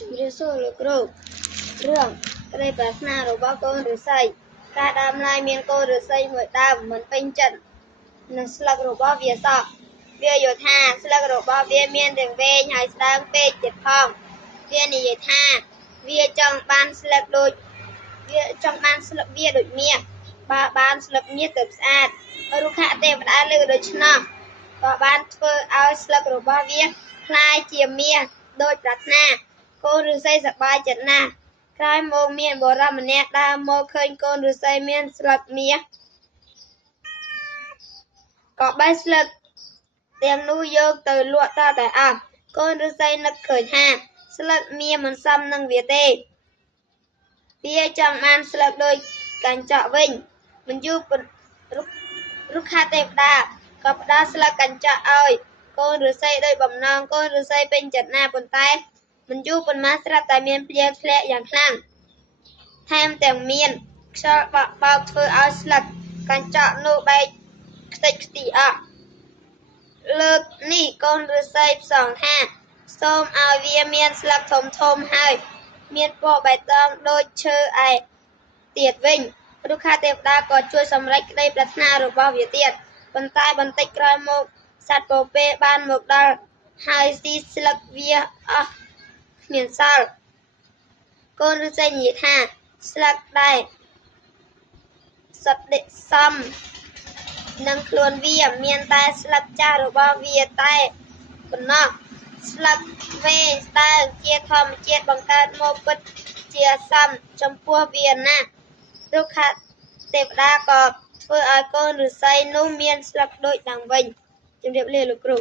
ជំរាបសួរលោកគ្រូរឿងក្តីប្រាថ្នារបស់កូនឫស្សីការដើមឡើយមានកូនឫស្សីមួយដើមមិនពេញចិត្តនឹងស្លឹករបស់វាសោះវាយល់ថាស្លឹករបស់វាមានរាងវែងហើយស្ដើងពេកទៀតផងវានិយាយថាវាចង់បានស្លឹកវាដូចមាសបើបានស្លឹកមាសទៅស្អាតរុក្ខទេវតាលើដូច្នោះក៏បានធ្វើឲ្យស្លឹករបស់វាคล้ายជាមាសដូចប្រាថ្នាកូនឫស្សីសប្បាយចិត្តណាស់ក្រោយមកមានបុរសម្នាក់ដើរមកឃើញកូនឫស្សីមានស្លឹកមាសក៏បេះស្លឹកទាំងនោះយកទៅលក់តតែអស់កូនឫស្សីនឹកឃើញថាស្លឹកមាសមិនសមនឹងវាទេវាចង់បានស្លឹកដូចកញ្ចក់វិញមិនយូររុក្ខទេវតាក៏ផ្ដល់ស្លឹកកញ្ចក់ឲ្យកូនឫស្សីដោយបំណងកូនឫស្សីពេញចិត្តណាស់ប៉ុន្តែមិនយូរប៉ុន្មានស្រាប់តែមានភ្លៀងធ្លាក់យ៉ាងខ្លាំងថែមទាំងមានខ្យល់បោកធ្វើឲ្យស្លឹកកញ្ចក់នោះបែកខ្ទេចខ្ទីអស់លើកនេះកូនឫស្សីផ្សងថាសូមឲ្យវាមានស្លឹកធំហើយមានពណ៌បៃតងដូចឈើឯទៀតវិញរុក្ខទេវតាក៏ជួយសម្រេចក្តីប្រាថ្នារបស់វាទៀតប៉ុន្តែបន្តិចក្រោយមកសត្វពពែបានមកដល់ហើយស៊ីស្លឹកវាអស់គ្មានសល់កូនឫស្សីនិយាយថាស្លឹកដែលសត្វដិសមនឹងខ្លួនវាមានតែស្លឹកចាស់របស់វាតែប៉ុណ្ណោះស្លឹកវែងស្ដើងជាធម្មជាតិបង្កើតមកពិតជាសមចំពោះវាណាស់រុក្ខទេវតាក៏ធ្វើឲ្យកូនឫស្សីនោះមានស្លឹកដូចឡើងវិញជំរាបលាលោកគ្រូ